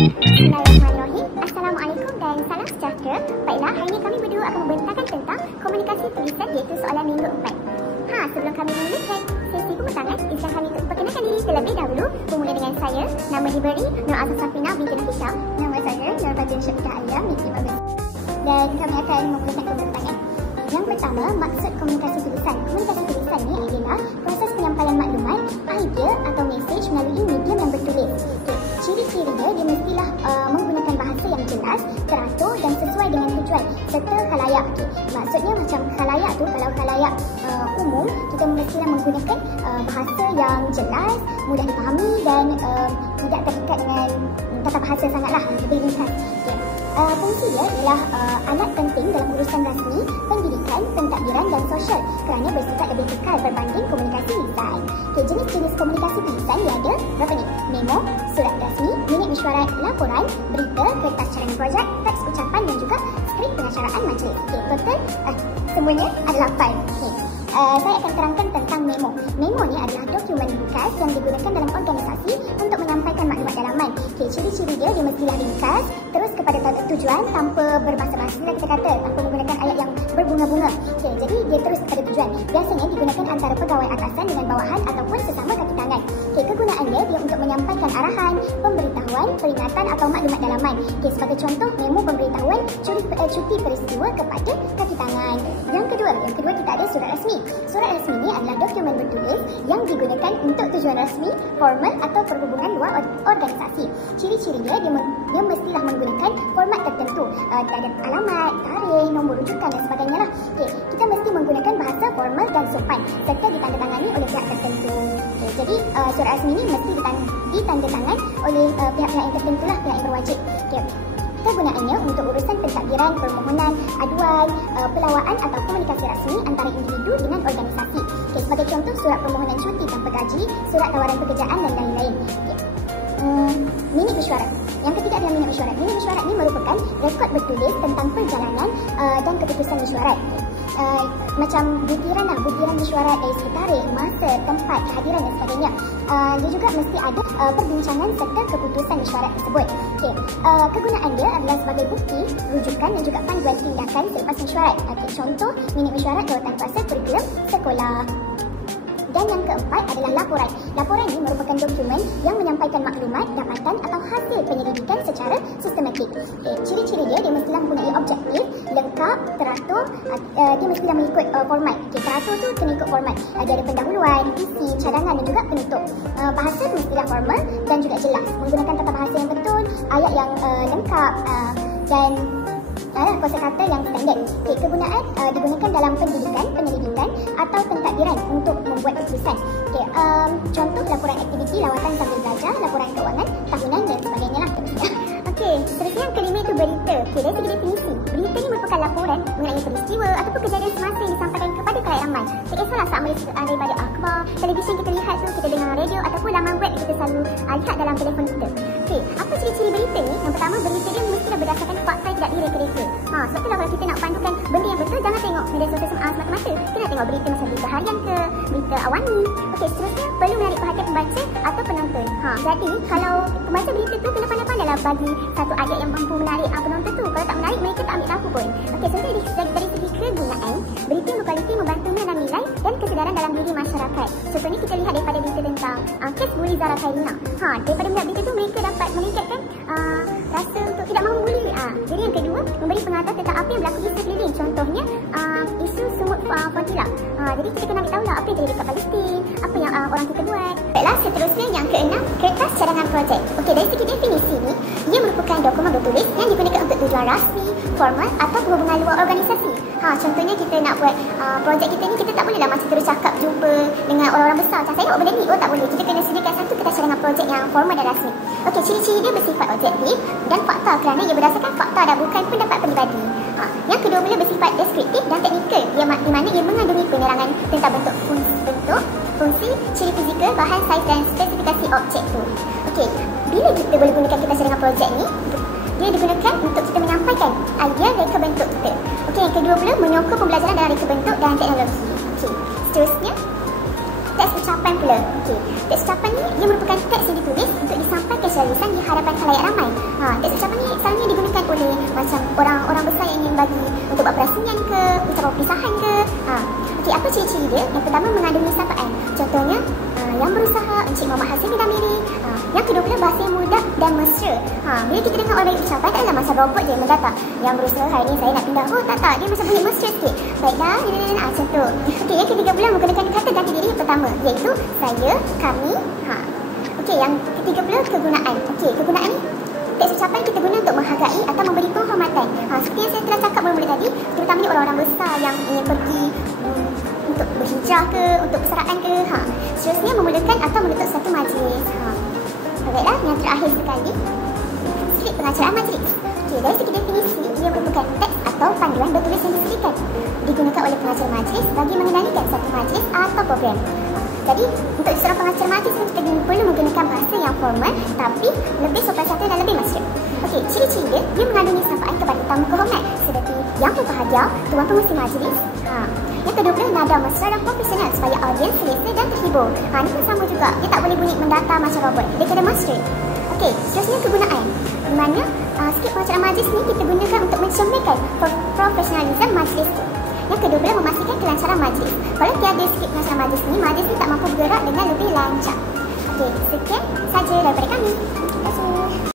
Bismillahirrahmanirrahim. Assalamualaikum dan salam sejahtera. Baiklah, hari ini kami berdua akan membentangkan tentang komunikasi tulisan iaitu soalan minggu 4. Sebelum kami memulakan sesi pemetangan, izinkan kami untuk perkenalkan diri terlebih dahulu. Bermula dengan saya, nama diberi Nur Azhar Safina binti Nafisah. Nama saya Nur Fatin Syafiqah Alia binti Mabes. Dan kami akan memulakan pembentangan. Yang pertama, maksud komunikasi tulisan. Komunikasi tulisan ni adalah proses penyampaian maklumat, idea atau mesej melalui medium yang bertulis. Ciri-cirinya dia mestilah menggunakan bahasa yang jelas, teratur dan sesuai dengan tujuan serta khalayak. Maksudnya macam khalayak tu, kalau khalayak umum, kita mestilah menggunakan bahasa yang jelas, mudah dipahami dan tidak terikat dengan tata bahasa sangatlah, lebih ringkas. Fungsi dia ialah alat penting dalam urusan rasmi, pendidikan, pentadbiran dan sosial kerana bersifat lebih kekal berbanding komunikasi lisan. Jenis-jenis komunikasi tulisan dia ada berapa ni? Memo, surat rasmi, minit mesyuarat, laporan, berita, kertas cadangan projek, teks ucapan dan juga skrip pengacaraan majlis. Total semuanya ada 8. Saya akan terangkan tentang memo. Memo ni adalah dokumen ringkas yang digunakan dalam organisasi untuk menyampaikan maklumat dalaman. Ciri-ciri dia mestilah ringkas, terus kepada tujuan tanpa berbahasa-bahasa lah kita kata, tanpa menggunakan ayat yang berbunga-bunga. Jadi dia terus kepada tujuan. Biasanya digunakan antara pegawai atasan dengan bawahan ataupun sesama kaki tangan. Kegunaannya dia untuk menyampaikan arahan, pemberitahuan, peringatan atau maklumat dalaman. Sebagai contoh, memo pemberitahuan cuti peristiwa kepada kaki tangan. Yang kedua kita ada surat rasmi. Surat rasmi ni adalah dokumen bertulis yang digunakan untuk tujuan rasmi, formal atau perhubungan luar organisasi. Ciri-cirinya dia mestilah menggunakan format tertentu. Ada alamat, tarikh, nombor rujukan dan sebagainya lah. Kita mesti menggunakan bahasa formal dan sopan serta ditandatangani oleh pihak tertentu. Jadi surat rasmi ni mesti ditandatangan oleh pihak-pihak yang tertentu lah, pihak yang berwajib. Kegunaannya untuk urusan pentadbiran, permohonan, aduan, pelawaan atau komunikasi rasmi antara individu dengan organisasi. Sebagai contoh, surat permohonan cuti tanpa gaji, surat tawaran pekerjaan dan lain-lain. Minit mesyuarat. Yang ketiga adalah minit mesyuarat. Minit mesyuarat ini merupakan rekod bertulis tentang perjalanan dan keputusan mesyuarat. Macam butiran mesyuarat dari segi tarikh, masa, tempat, kehadiran dan sebagainya. Dia juga mesti ada perbincangan serta keputusan mesyuarat tersebut. Kegunaan dia adalah sebagai bukti, rujukan dan juga panduan tindakan selepas mesyuarat. Contoh, minit mesyuarat jawatan kuasa kurikulum sekolah. Dan yang keempat adalah laporan. Laporan ini merupakan dokumen yang menyampaikan maklumat, dapatan atau hasil penyelidikan secara sistematik. Ciri-ciri dia mestilah mempunyai objektif, lengkap, teratur, dia mestilah mengikut format. Teratur tu kena ikut format. Dia ada pendahuluan, isi, cadangan dan juga penutup. Bahasa mestilah formal dan juga jelas, menggunakan tata bahasa yang betul, ayat yang lengkap dan kosakata yang standard. Kegunaan digunakan dalam pendidikan, penyelidikan atau pentadbiran untuk membuat keputusan. Contoh laporan aktiviti, lawatan sambil belajar, laporan keuangan tahunan dan sebagainya lah. Seterusnya yang kelima itu berita. Dari segi definisi, berita ini merupakan laporan mengenai peristiwa ataupun kejadian semasa yang disampaikan kepada khalayak ramai. Tak kisahlah sama daripada akhbar, televisyen kita lihat tu, kita dengar radio ataupun laman web kita selalu lihat dalam telefon kita. Apa ciri-ciri berita ni? Yang pertama, berita dia mestilah berdasarkan fakta, tidak direka-reka. Sebab itulah kalau kita nak pandukan benda yang betul, jangan tengok media sosial semata-mata. Kita nak tengok berita macam berita harian ke, berita awami. Seterusnya perlu menarik perhatian pembaca atau penonton. Jadi kalau pembaca berita tu kena pandai-pandailah bagi satu ayat yang mampu menarik penonton tu. Kalau tak menarik, mereka tak ambil tahu pun. Sebenarnya dari segi kegunaan, berita yang berkualiti membantu menanam nilai dan kesedaran dalam diri masyarakat. Contohnya kita lihat daripada berita tentang kes buli Zara Khairina. Daripada melihat berita tu, mereka dapat meningkatkan rasa untuk tidak mahu membuli. Jadi yang kedua, memberi pengatas tentang apa yang berlaku di sekeliling. Contohnya isu sumut Fadila. Jadi kita kena ambil tahu lah apa yang terjadi kat Palestin, apa yang orang kita buat. Baiklah, seterusnya yang keenam, kertas cadangan projek. Dari segi definisi ni, ia merupakan dokumen bertulis yang digunakan untuk tujuan rasmi, formal atau hubungan luar organisasi. Contohnya kita nak buat projek kita ni, kita tak bolehlah macam terus cakap jumpa dengan orang-orang besar. Macam saya nak buat benda ni, tak boleh. Kita kena sediakan satu kertas cadangan projek yang formal dan rasmi. Ciri-ciri dia bersifat objektif dan fakta kerana ia berdasarkan fakta dan bukan pendapat peribadi. Yang kedua pula bersifat deskriptif dan teknikal, di mana ia mengandungi penerangan tentang bentuk, fungsi, ciri fizikal, bahan, saiz dan spesifikasi objek tu. Bila kita boleh gunakan kertas cadangan projek ni, dia digunakan untuk kita menyampaikan idea reka bentuk kita. Yang kedua pula menyokong pembelajaran dalam reka bentuk dan teknologi. Seterusnya teks ucapan pula. Teks ucapan ni dia merupakan teks yang ditulis untuk disampaikan secara lisan di hadapan khalayak ramai. Teks ucapan ni selalunya digunakan oleh macam orang besar yang ingin bagi untuk buat perasmian ke, ucapan perpisahan ke. Okey, apa ciri-ciri dia? Yang pertama, mengandungi sapaan. Contohnya, yang berusaha, Encik Muhammad Hassan bin Amiri. Yang kedua pula, bahasa yang mudah dan mesra. Bila kita dengar orang ucapan, tak adalah macam robot je yang mendata. Yang berusaha hari ni saya nak pindah. Oh, tak. Dia macam bunyi mesra sikit. Baiklah, macam tu. Okey, yang ketiga pula, menggunakan kata ganti diri yang pertama, iaitu saya, kami. Okey, yang ketiga pula, kegunaan. Okey, kegunaan ni teks ucapan kita guna untuk menghargai atau memberi penghormatan. Seperti yang saya telah cakap mula-mula tadi, terutamanya orang-orang besar yang ingin pergi untuk berhijrah ke, untuk persaraan ke. Seterusnya, memulakan atau menutup satu majlis. Baiklah, yang terakhir sekali, skrip pengacaraan majlis. Okey, dari segi definisi, ia merupakan teks atau panduan bertulis yang disediakan, digunakan oleh pengacara majlis bagi mengendalikan satu majlis atau program. Jadi, untuk seorang pengacara majlis kita perlu menggunakan bahasa yang formal tapi lebih sopan santun dan lebih mesra. Okey, ciri-ciri dia mengandungi sapaan kepada tamu kehormat seperti yang berbahagia, tuan pengurusi majlis. Yang kedua pula, nada mesra dan profesional supaya audiens selesa dan terhibur. Ini pun sama juga. Dia tak boleh bunyi mendata macam robot. Dia kena mesra. Okey, seterusnya kegunaan. Di mana skrip pengacaraan majlis ni kita gunakan untuk mencerminkan profesionalisme majlis tu. Yang kedua pula, memastikan kelancaran majlis. Kalau tiada skrip pengacaraan majlis ni tak mampu bergerak dengan lebih lancar. Okey, sekian saja daripada kami. Terima kasih.